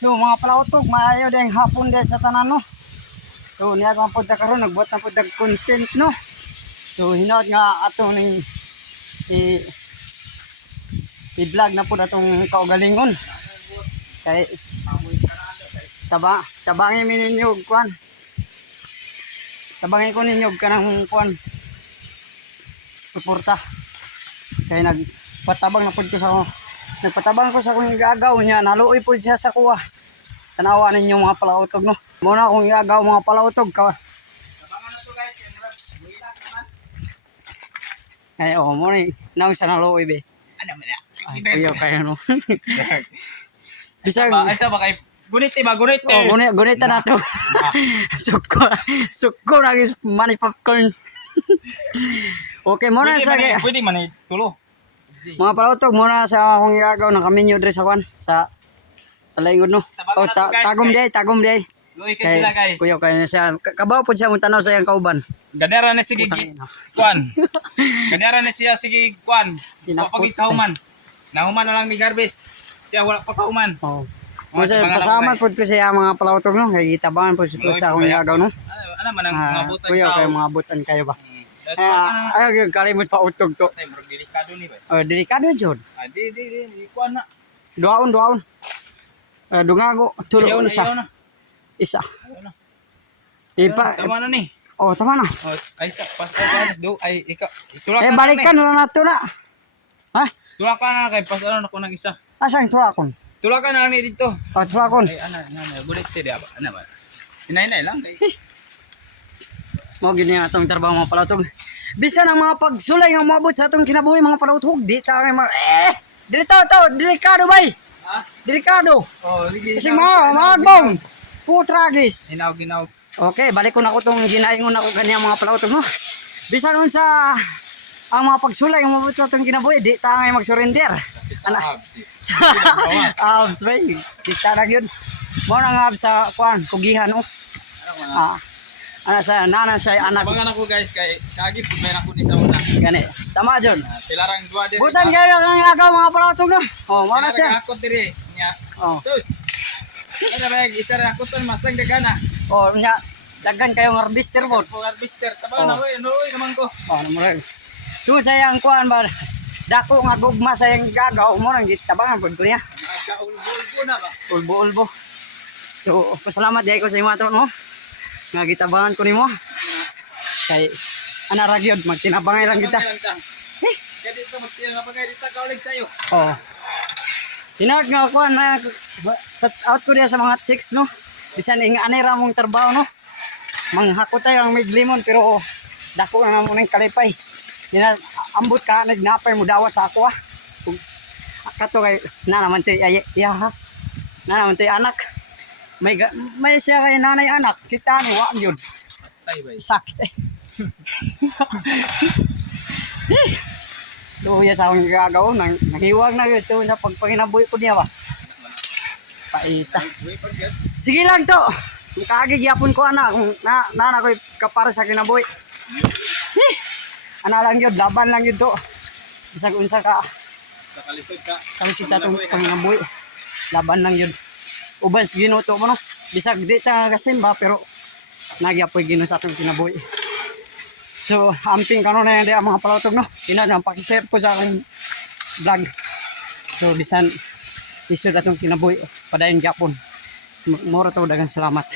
So mga palautog, maayo din hapon din sa tanan no. So niya ko pud karon nagbuat na pud content no. So hinaot nga ato ning i-vlog na pud atong kaugalingon. Kay tabangin mi ninyo kuan. Tabangin ko ninyo kanang kuan. Suporta. Kay nagpatabang na pud ko sa nagpatabang ko sa akong gagaw niya, naluoy pud siya sa kuha. Tanawa ninyo mga palautog no. Muna akong iagaw mga palautog ka. Tabangan na to guys, builag naman. Ay mo ni nang sa naluoy be. Ano man ya? Ay kuya kaya no. Bisag Asa ba kay gunit ba gunit oh, gunita na to. Suko na is money popcorn. Okay, muna sa pwede man tulo. mga palautog muna sa akong iagaw ng kaminyo dre sa kwan sa talaingod no. Oh, tagom day. Luoy kay sila guys. Kuya kaya siya kabaw pud siya mong tanaw sa iyang kauban. Ganera na sige kuan. Ganera na siya sige kuan. Pagitahuman. Nahuman na lang ni Garbes. Siya wala pa kauman. Oh. Kasi pasama pud ko siya mga palautog no. Kay gitabangan pud ko sa akong iagaw no. Ano man ang mga butan kuya kay mga butan kayo ba. Ay kalimot pa utog to. Ay murag delikado ni ba. Oh, delikado jud. Di kuan na. Duaon. Dungago tulo Ayaw isa. na. Isa. Ayaw na. Ipa. Tama na ni. Oh, tama na. Ay sa pas do ay ikaw. Tulak ka Balikan na nato na. Ha? Tulak ka na kay pas ano na ko nang isa. Asang turakon? Tulak ka na ni dito. Oh, turakon. Ay ana gulit si dia ba. Ano ba? Hinay lang kay. Mo gini atong trabaho mga palautog. Bisan ang mga pagsulay nga moabot sa atong kinabuhi mga palautog, di ta kay dito delikado bay. Ha? Delikado. Oh, sige. Kasi magbong. Putragis. Ginaw. Okay, balik ko na ko tong ginaingon ako kaniya mga palautog no. Bisan unsa ang mga pagsulay nga moabot sa atong kinabuhi, di ta kay mag-surrender. Ana. Abs bay. Di ta ra gyud. Mo nang abs sa kuan, pugihan no. Nana siya anak. Abangan ako guys kay kagi pud may ako ni sa una. Gani. Tama jud. Silarang duwa diri. Butan kayo ang agaw mga palautog no. Oh, mo na siya. Ako diri nya. Oh. Sus. Ana ba isa ra ako ton mas tang gagana. Oh, nya daghan kayo ng harvester bod. Harvester tabaw na oy, noy naman ko. Oh, mo rin. Tuod sa yang kuan ba. Dako nga gugma sa yang gagaw mo nang gitabangan pod ko niya. Ulbo na ba? Ulbo. So, pasalamat di ko sa imo ato no. Nga gitabangan ko nimo. Kay ana ra gyud magtinabangay lang kita. Kaya dito magtinabangay dito kaulig sayo. Oh. Tinawag nga kuan na out ko diya sa mga chicks no. Bisan ing anay ra mong trabaho no. Manghakot tayo ang miglimon pero dako na mo ning kalipay. Ambot ka nagnapay mo dawat sa ako ah. Kato kay na naman tay iya ha. Na naman tay anak. May siya kay nanay anak, kita ni wa gyud. Sakit eh. Luya sa akong gagaw, nahiwag na yun ito sa pagpanginabuhi ko niya ba. Paita. Sige lang to. Kaagig yapon ko anak, na ko'y kapara sa kinabuhi. Ana lang yun, laban lang yun to. Bisag unsa ka. Nakalisod ka. Kalisod ka itong panginabuhi. Laban lang yun. Uban sa ginuto mo no. Bisag di ta kasimba pero nagyapoy Ginoo sa atong kinabuhi. So, amping karon na yan mga palautog no. Ina nang paki-share ko sa akong vlog. So, bisan isod atong kinabuhi padayon gyapon. Moro to daghang salamat.